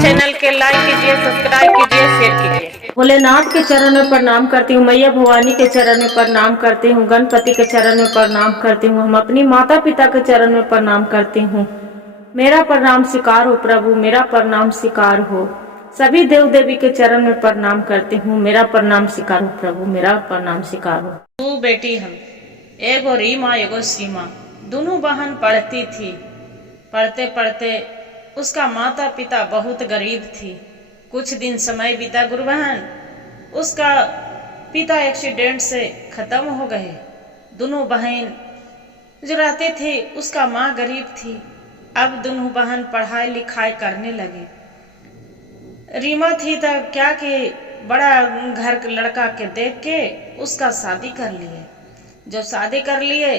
Channel के like कीजिए, subscribe कीजिए, शेयर कीजिए। भोलेनाथ के चरण में प्रणाम करती हूँ, मैया भवानी के चरण में प्रणाम करती हूँ, गणपति के चरण में प्रणाम करती हूँ, हम अपनी माता पिता के चरण में प्रणाम करती हूँ। मेरा प्रणाम स्वीकार हो प्रभु, मेरा प्रणाम स्वीकार हो। सभी देव देवी के चरण में प्रणाम करती हूँ, मेरा प्रणाम स्वीकार हो प्रभु, मेरा प्रणाम स्वीकार हो। तू बेटी हम एगो रीमा एगो सीमा दोनों बहन पढ़ती थी। पढ़ते पढ़ते उसका माता पिता बहुत गरीब थी। कुछ दिन समय बीता गुरु बहन, उसका पिता एक्सीडेंट से खत्म हो गए। दोनों बहन जो रहती थी, उसका माँ गरीब थी। अब दोनों बहन पढ़ाई लिखाई करने लगे। रीमा थी तो क्या कि बड़ा घर के लड़का के देख के उसका शादी कर लिए। जो शादी कर लिए,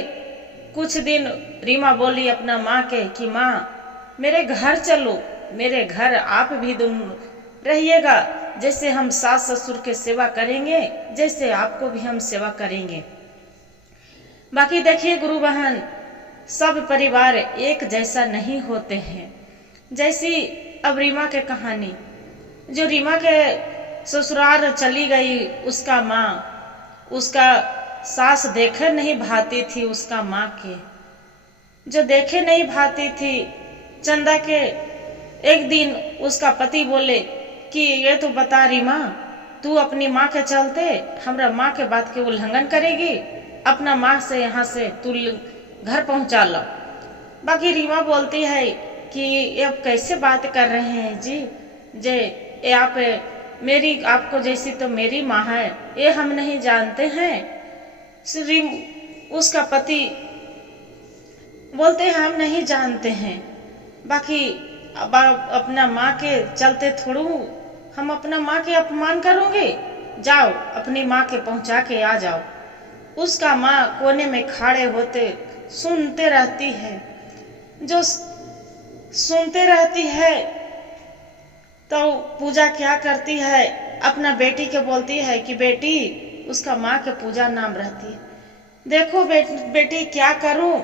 कुछ दिन रीमा बोली अपना माँ के कि माँ मेरे घर चलो, मेरे घर आप भी दोनों रहिएगा। जैसे हम सास ससुर के सेवा करेंगे, जैसे आपको भी हम सेवा करेंगे। बाकी देखिए गुरु बहन, सब परिवार एक जैसा नहीं होते हैं। जैसी अब रीमा के कहानी, जो रीमा के ससुराल चली गई, उसका माँ, उसका सास देखे नहीं भाती थी उसका माँ के। जो देखे नहीं भाती थी चंदा के, एक दिन उसका पति बोले कि ये तो बता रीमा, तू अपनी माँ के चलते हमरा माँ के बात के उल्लंघन करेगी, अपना माँ से यहाँ से तू घर पहुँचा लो। बाकी रीमा बोलती है कि ये अब कैसे बात कर रहे हैं जी, जे ये आप मेरी आपको जैसी तो मेरी माँ है, ये हम नहीं जानते हैं। उसका पति बोलते हैं हम नहीं जानते हैं। बाकी अब अपना माँ के चलते थोड़ू हम अपना माँ के अपमान करोगे, जाओ अपनी माँ के पहुँचा के आ जाओ। उसका माँ कोने में खड़े होते सुनते रहती है। जो सुनते रहती है तो पूजा क्या करती है, अपना बेटी के बोलती है कि बेटी, उसका माँ के पूजा नाम रहती है, देखो बेटी क्या करूं,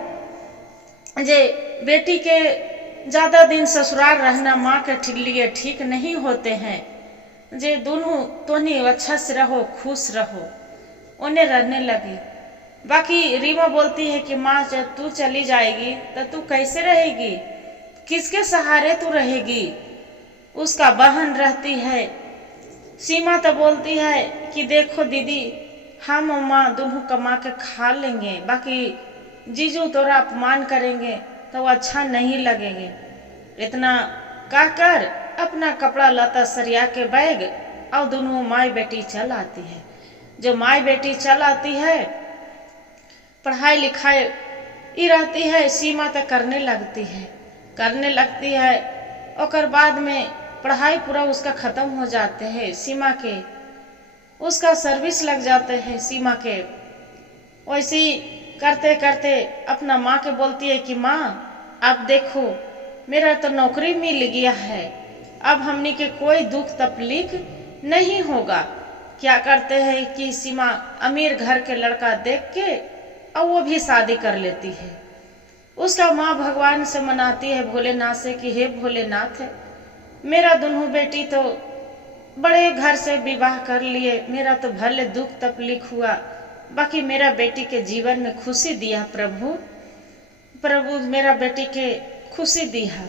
जे बेटी के ज्यादा दिन ससुराल रहना माँ के लिए ठीक नहीं होते हैं। जे दोनों तोनी अच्छा से रहो, खुश रहो, उन्हें रहने लगी। बाकी रीमा बोलती है कि माँ जब तू चली जाएगी तो तू कैसे रहेगी, किसके सहारे तू रहेगी। उसका बहन रहती है सीमा, तो बोलती है कि देखो दीदी, हम और माँ दोनों कमा के खा लेंगे, बाकी जीजू तोरा अपमान करेंगे तो अच्छा नहीं लगेंगे। इतना कहकर अपना कपड़ा लता सरिया के बैग और दोनों माई बेटी चल आती है। जो माई बेटी चल आती है, पढ़ाई लिखाई ही रहती है, सीमा तक करने लगती है। और बाद में पढ़ाई पूरा उसका खत्म हो जाते हैं। सीमा के उसका सर्विस लग जाते हैं सीमा के। वैसे ही करते करते अपना माँ के बोलती है कि माँ अब देखो मेरा तो नौकरी मिल गया है, अब हमने के कोई दुख तकलीफ नहीं होगा। क्या करते हैं कि सीमा अमीर घर के लड़का देख के और वो भी शादी कर लेती है। उसका माँ भगवान से मनाती है भोलेनाथ से कि हे भोलेनाथ, मेरा दोनों बेटी तो बड़े घर से विवाह कर लिए, मेरा तो भले दुख तकलीफ हुआ, बाकी मेरा बेटी के जीवन में खुशी दिया प्रभु मेरा बेटी के खुशी दिया।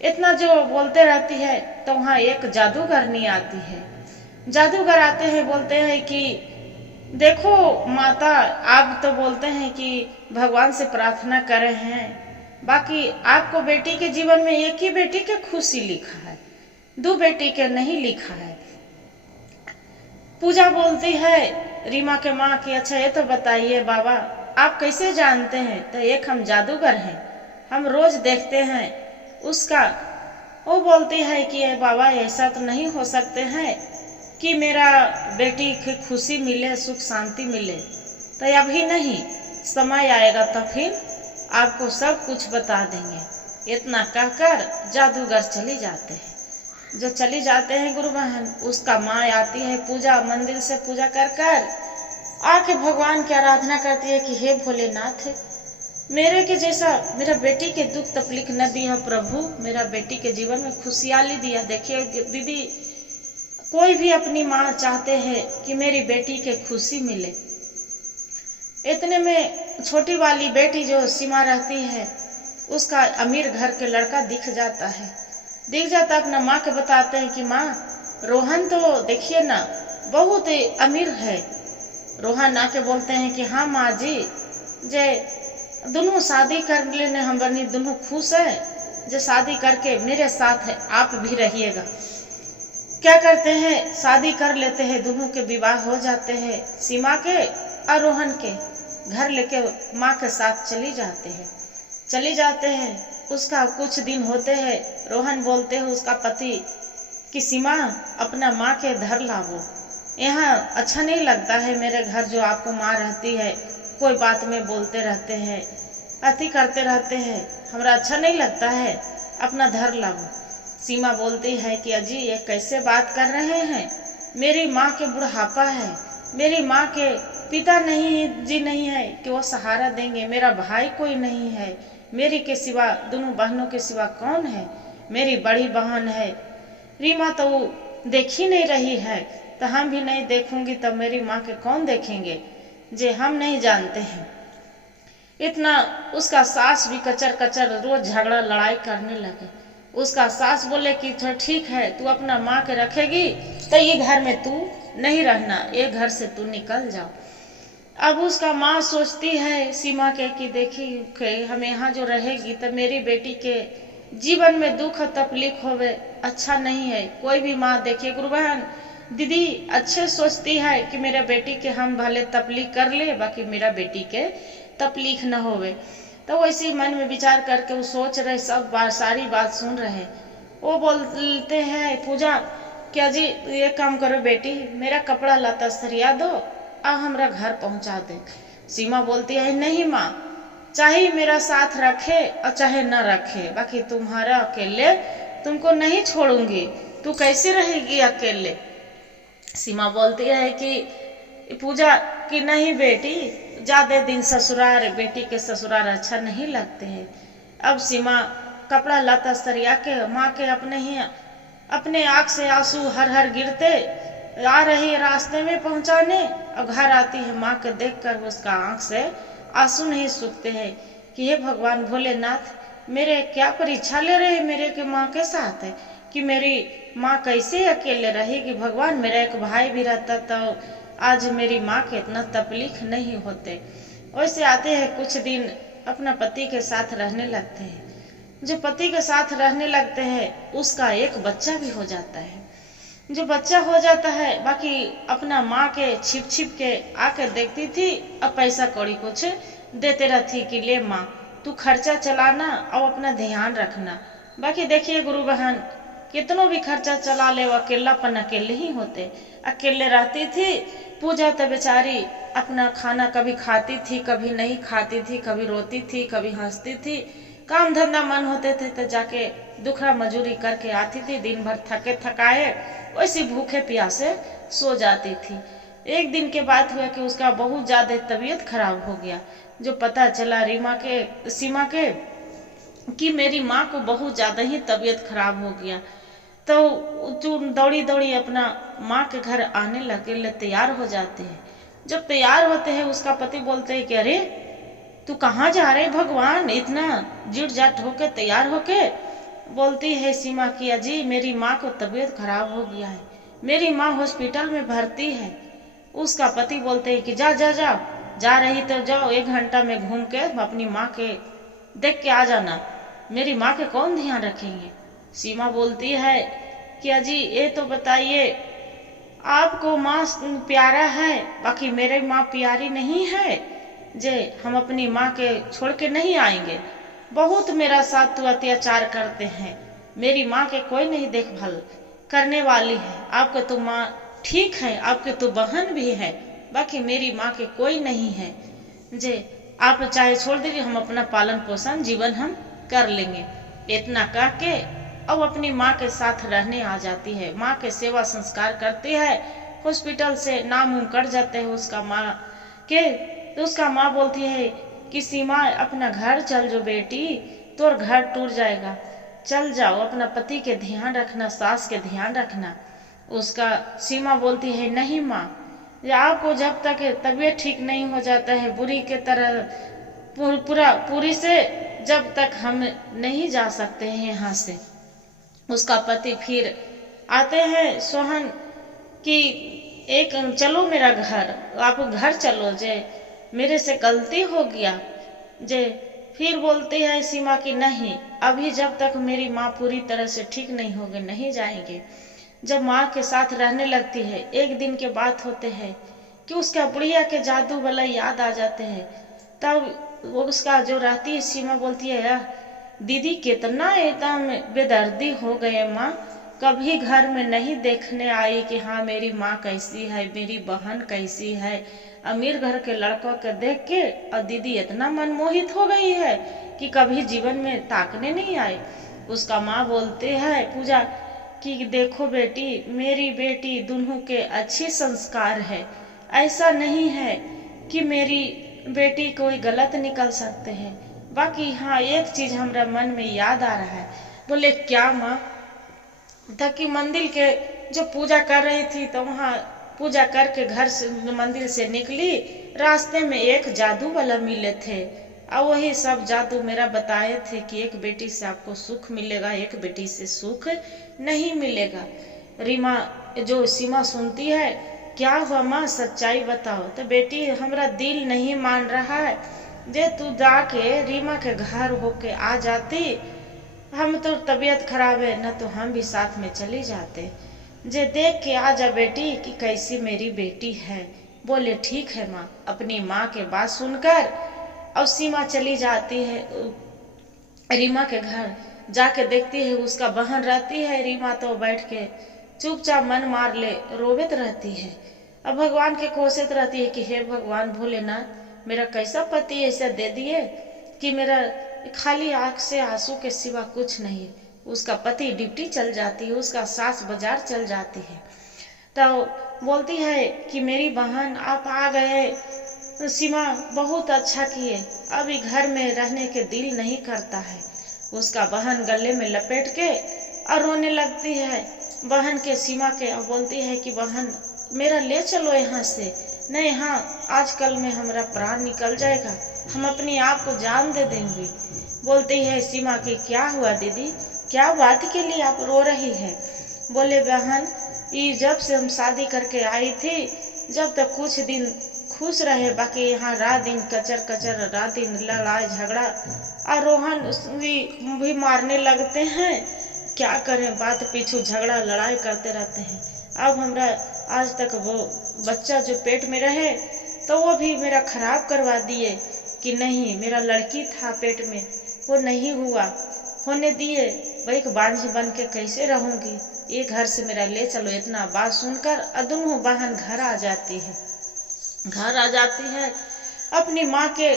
इतना जो बोलते रहती है तो वहाँ एक जादूगर नहीं आती है। जादूगर आते हैं, बोलते हैं कि देखो माता, आप तो बोलते हैं कि भगवान से प्रार्थना करे हैं, बाकी आपको बेटी के जीवन में एक ही बेटी के खुशी लिखा है, दो बेटी के नहीं लिखा है। पूजा बोलती है रीमा के माँ की अच्छा ये तो बताइए बाबा, आप कैसे जानते हैं। तो एक हम जादूगर हैं, हम रोज देखते हैं उसका। वो बोलती है कि बाबा ऐसा तो नहीं हो सकते हैं कि मेरा बेटी की खुशी मिले, सुख शांति मिले। तो अभी नहीं, समय आएगा तो फिर आपको सब कुछ बता देंगे। इतना कहकर जादूगर चले जाते हैं। जो चली जाते हैं गुरु बहन, उसका माँ आती है पूजा मंदिर से पूजा कर कर आके भगवान की आराधना करती है कि हे भोलेनाथ, मेरे के जैसा मेरा बेटी के दुख तकलीफ न दिया प्रभु, मेरा बेटी के जीवन में खुशहाली दिया। देखिए दीदी, कोई भी अपनी माँ चाहते हैं कि मेरी बेटी के खुशी मिले। इतने में छोटी वाली बेटी जो सीमा रहती है, उसका अमीर घर के लड़का दिख जाता है। अपना माँ के बताते हैं कि माँ, रोहन तो देखिए ना बहुत अमीर है। रोहन आके बोलते हैं कि हाँ माँ जी, जे दोनों शादी कर लेने, हम बनी दोनों खुश है, जो शादी करके मेरे साथ है आप भी रहिएगा। क्या करते हैं, शादी कर लेते हैं, दोनों के विवाह हो जाते हैं। सीमा के और रोहन के घर लेके माँ के साथ चली जाते हैं। उसका कुछ दिन होते हैं, रोहन बोलते हैं उसका पति कि सीमा, अपना माँ के घर लावो, यहाँ अच्छा नहीं लगता है मेरे घर, जो आपको माँ रहती है कोई बात में बोलते रहते हैं, अति करते रहते हैं, हमरा अच्छा नहीं लगता है, अपना घर लावो। सीमा बोलती है कि अजी ये कैसे बात कर रहे हैं, मेरी माँ के बुढ़ापा है, मेरी माँ के पिता नहीं है कि वो सहारा देंगे, मेरा भाई कोई नहीं है, मेरी के सिवा, दोनों बहनों के सिवा कौन है, मेरी बड़ी बहन है रीमा तो देख ही नहीं रही है, तो हम भी नहीं देखूंगी तो मेरी माँ के कौन देखेंगे, जे हम नहीं जानते हैं। इतना उसका सास भी कचर रोज झगड़ा लड़ाई करने लगे। उसका सास बोले कि ठीक है, तू अपना माँ के रखेगी तो ये घर में तू नहीं रहना, ये घर से तू निकल जाओ। अब उसका माँ सोचती है सीमा के कि देखी हम यहाँ जो रहेगी तो मेरी बेटी के जीवन में दुख तकलीफ होवे, अच्छा नहीं है। कोई भी माँ देखिए गुरु बहन दीदी अच्छे सोचती है कि मेरा बेटी के हम भले तकलीफ कर ले, बाकी मेरा बेटी के तकलीफ न होवे। तो वैसे मन में विचार करके वो सोच रहे, सब बात सारी बात सुन रहे। वो बोलते हैं पूजा क्या जी, ये काम करो बेटी, मेरा कपड़ा लता सरिया दो और हमरा घर पहुंचा दे। सीमा बोलती है नहीं माँ, चाहे मेरा साथ रखे और चाहे न रखे, बाकी तुम्हारा अकेले तुमको नहीं छोड़ूंगी, तू कैसे रहेगी अकेले। सीमा बोलती है कि पूजा कि नहीं बेटी, ज्यादा दिन ससुराल, बेटी के ससुराल अच्छा नहीं लगते हैं। अब सीमा कपड़ा लता सरिया के माँ के अपने आँख से आंसू हर गिरते आ रही है रास्ते में पहुंचाने, और घर आती है माँ के देखकर उसका आँख से आंसू नहीं सूखते हैं कि हे भगवान भोलेनाथ, मेरे क्या परीक्षा ले रहे मेरे के माँ के साथ है कि मेरी माँ कैसे अकेले रहेगी। भगवान, मेरा एक भाई भी रहता तो आज मेरी माँ के इतना तकलीफ नहीं होते। वैसे आते हैं कुछ दिन अपना पति के साथ रहने लगते हैं। जो पति के साथ रहने लगते हैं उसका एक बच्चा भी हो जाता है। जो बच्चा हो जाता है, बाकी अपना माँ के छिप के आकर देखती थी, अब पैसा कौड़ी कुछ देते रहती कि ले माँ तू खर्चा चलाना और अपना ध्यान रखना। बाकी देखिए गुरु बहन, कितनों भी खर्चा चला ले, वो अकेलापन अकेले ही होते। अकेले रहती थी पूजा, तो बेचारी अपना खाना कभी खाती थी, कभी नहीं खाती थी, कभी रोती थी, कभी हंसती थी। काम धंधा मन होते थे तो जाके दुखरा मजूरी करके आती थी, दिन भर थके थकाए वैसी भूखे प्यासे सो जाती थी। एक दिन के बाद हुआ कि उसका बहुत ज्यादा तबीयत खराब हो गया। जो पता चला सीमा के कि मेरी माँ को बहुत ज्यादा ही तबीयत खराब हो गया, तो दौड़ी अपना माँ के घर आने लगे, तैयार हो जाते हैं। जब तैयार होते हैं उसका पति बोलते हैं कि अरे तू कहाँ जा रहे भगवान, इतना जिट जाट होके तैयार होके। बोलती है सीमा की अजी मेरी माँ को तबीयत खराब हो गया है, मेरी माँ हॉस्पिटल में भर्ती है। उसका पति बोलते हैं कि जा रही तो जाओ, 1 घंटा में घूम के अपनी माँ के देख के आ जाना, मेरी माँ के कौन ध्यान रखेंगे। सीमा बोलती है कि अजी ये तो बताइए, आपको माँ प्यारा है, बाकी मेरे माँ प्यारी नहीं है, जे हम अपनी माँ के छोड़ के नहीं आएंगे। बहुत मेरा साथ तो अत्याचार करते हैं, मेरी माँ के कोई नहीं देखभाल करने वाली है। आपके तो माँ ठीक है, आपके तो बहन भी है, बाकी मेरी माँ के कोई नहीं है, जे आप चाहे छोड़ दीजिए, हम अपना पालन पोषण जीवन हम कर लेंगे। इतना कह के अब अपनी माँ के साथ रहने आ जाती है। माँ के सेवा संस्कार करती है, हॉस्पिटल से नाम कट जाते हैं उसका माँ के। तो उसका माँ बोलती है कि सीमा अपना घर चल जो बेटी, तोर घर टूट जाएगा, चल जाओ, अपना पति के ध्यान रखना, सास के ध्यान रखना। उसका सीमा बोलती है नहीं माँ, आपको जब तक तबीयत ठीक नहीं हो जाता है बुरी के तरह पूरी से, जब तक हम नहीं जा सकते हैं यहाँ से। उसका पति फिर आते हैं सोहन कि एक चलो मेरा घर, आप घर चलो जे, मेरे से गलती हो गया जे। फिर बोलती है सीमा की नहीं, अभी जब तक मेरी माँ पूरी तरह से ठीक नहीं होगी नहीं जाएंगे। जब माँ के साथ रहने लगती है, एक दिन के बात होते हैं कि उसका बुढ़िया के जादू वाला याद आ जाते हैं। तब वो उसका जो रहती है सीमा बोलती है यार दीदी कितना एकदम बेदर्दी हो गए माँ, कभी घर में नहीं देखने आई कि हाँ मेरी माँ कैसी है, मेरी बहन कैसी है। अमीर घर के लड़कों के देख के और दीदी इतना मनमोहित हो गई है कि कभी जीवन में ताकने नहीं आए। उसका माँ बोलते है पूजा कि देखो बेटी, मेरी बेटी दोनों के अच्छे संस्कार है, ऐसा नहीं है कि मेरी बेटी कोई गलत निकल सकते हैं। बाकी हाँ एक चीज हमारा मन में याद आ रहा है। बोले क्या माँ? ताकि मंदिर के जो पूजा कर रही थी तो वहाँ पूजा करके घर से मंदिर से निकली, रास्ते में एक जादू वाला मिले थे और वही सब जादू मेरा बताए थे कि एक बेटी से आपको सुख मिलेगा, एक बेटी से सुख नहीं मिलेगा। रीमा जो सीमा सुनती है, क्या हुआ माँ सच्चाई बताओ। तो बेटी हमारा दिल नहीं मान रहा है, जे तू जाके रीमा के घर होके आ जाती, हम तो तबीयत खराब है न तो हम भी साथ में चली जाते, जे देख के आ जा बेटी कि कैसी मेरी बेटी है। बोले ठीक है माँ। अपनी माँ के बात सुनकर अब सीमा चली जाती है रीमा के घर। जाके देखती है उसका बहन रहती है, रीमा तो बैठ के चुपचाप मन मार ले रोवित रहती है। अब भगवान के कोशिश रहती है कि हे भगवान भोलेनाथ, मेरा कैसा पति ऐसा दे दिए कि मेरा खाली आंख से आंसू के सिवा कुछ नहीं। उसका पति ड्यूटी चल जाती है, उसका सास बाजार चल जाती है। तो बोलती है कि मेरी बहन आप आ गए, तो सीमा बहुत अच्छा किए, अभी घर में रहने के दिल नहीं करता है। उसका बहन गले में लपेट के और रोने लगती है बहन के सीमा के, और बोलती है कि बहन मेरा ले चलो यहाँ से। नहीं हाँ, आजकल में हमारा प्राण निकल जाएगा, हम अपने आप को जान दे देंगे। बोलती है सीमा की क्या हुआ दीदी, क्या बात के लिए आप रो रही है? बोले बहन ये जब से हम शादी करके आई थी, जब तक कुछ दिन खुश रहे, बाकी यहाँ रात दिन कचर कचर, रात दिन लड़ाई झगड़ा, और रोहन भी मारने लगते हैं। क्या करें, बात पीछू झगड़ा लड़ाई करते रहते हैं। अब हमरा आज तक वो बच्चा जो पेट में रहे तो वो भी मेरा खराब करवा दिए कि नहीं, मेरा लड़की था पेट में वो नहीं हुआ, होने दिए, वही बांझ बन के कैसे रहूंगी, ये घर से मेरा ले चलो। इतना बात सुनकर दोनों बहन घर आ जाती है। अपनी माँ के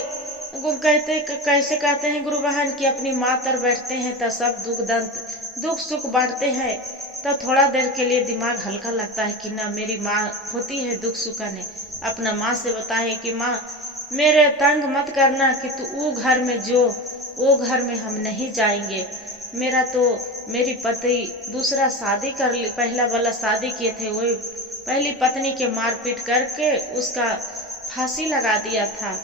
कैसे कहते हैं गुरु बहन की अपनी माँ तर बैठते हैं तो सब दुख सुख बांटते हैं। तो थोड़ा देर के लिए दिमाग हल्का लगता है कि ना मेरी माँ होती है दुख सुखाने। अपना माँ से बताए कि माँ मेरे तंग मत करना कि तू वो घर में जो, वो घर में हम नहीं जाएंगे। मेरा तो मेरी पति दूसरा शादी कर ली, पहला वाला शादी किए थे, वही पहली पत्नी के मारपीट करके उसका फांसी लगा दिया था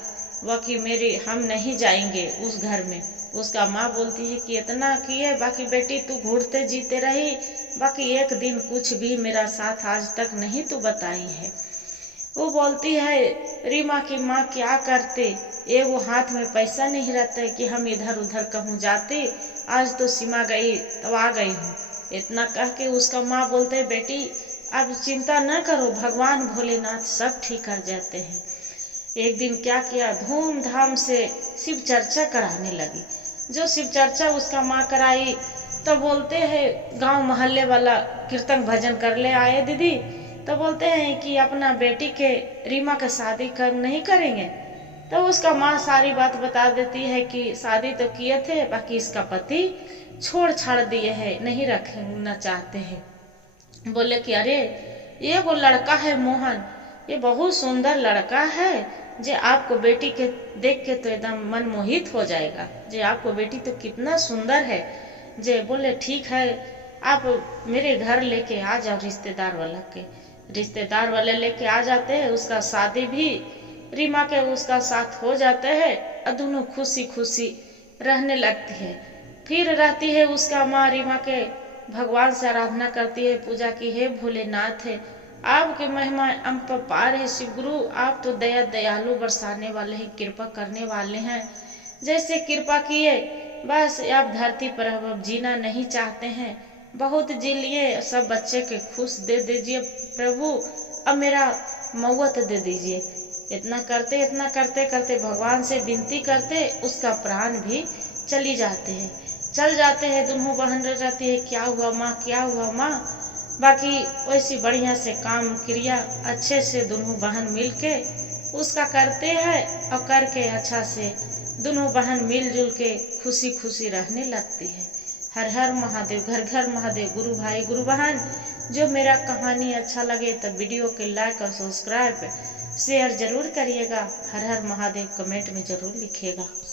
वह कि मेरी हम नहीं जाएंगे उस घर में। उसका माँ बोलती है कि इतना किए, बाकी बेटी तू घूरते जीते रही, बाकी एक दिन कुछ भी मेरा साथ आज तक नहीं तू बताई है। वो बोलती है रीमा की माँ क्या करते, ये वो हाथ में पैसा नहीं रहता कि हम इधर उधर कहूँ जाते, आज तो सीमा गई तो आ गई हूँ। इतना कह के उसका माँ बोलते है बेटी अब चिंता न करो, भगवान भोलेनाथ सब ठीक कर जाते हैं। एक दिन क्या किया, धूमधाम से शिव चर्चा कराने लगी। जो शिव चर्चा उसका माँ कराई तो बोलते हैं गांव मोहल्ले वाला कीर्तन भजन कर ले आए दीदी, तो बोलते हैं कि अपना बेटी के रीमा का शादी नहीं करेंगे। तो उसका माँ सारी बात बता देती है कि शादी तो किए थे, बाकी इसका पति छोड़ छाड़ दिए है, नहीं रखना चाहते हैं। बोले कि अरे ये वो लड़का है मोहन, ये बहुत सुंदर लड़का है, जे आपको बेटी के देख के तो एकदम मन मोहित हो जाएगा। जे आपको बेटी तो कितना सुंदर है। जे बोले ठीक है, आप मेरे घर लेके आ जाओ। रिश्तेदार वाले लेके आ जाते हैं। उसका शादी भी रीमा के उसका साथ हो जाता है और दोनों खुशी खुशी रहने लगती है। फिर रहती है उसका माँ रीमा के भगवान से आराधना करती है, पूजा की है भोलेनाथ है आपके महिमा हम पर पार है। शिव गुरु आप तो दया दयालु बरसाने वाले हैं, कृपा करने वाले हैं। जैसे कृपा किए बस आप धरती पर अब जीना नहीं चाहते हैं, बहुत जी लिए। सब बच्चे के खुश दे दीजिए प्रभु, अब मेरा मौत दे दीजिए। इतना करते करते भगवान से विनती करते उसका प्राण भी चल जाते हैं। दोनों बहन रहती है, क्या हुआ माँ, क्या हुआ माँ। बाकी वैसी बढ़िया से काम क्रिया अच्छे से दोनों बहन मिलके उसका करते हैं और करके अच्छा से दोनों बहन मिलजुल के खुशी खुशी रहने लगती है। हर हर महादेव, घर घर महादेव। गुरु भाई गुरु बहन, जो मेरा कहानी अच्छा लगे तो वीडियो के लाइक और सब्सक्राइब शेयर जरूर करिएगा। हर हर महादेव कमेंट में जरूर लिखिएगा।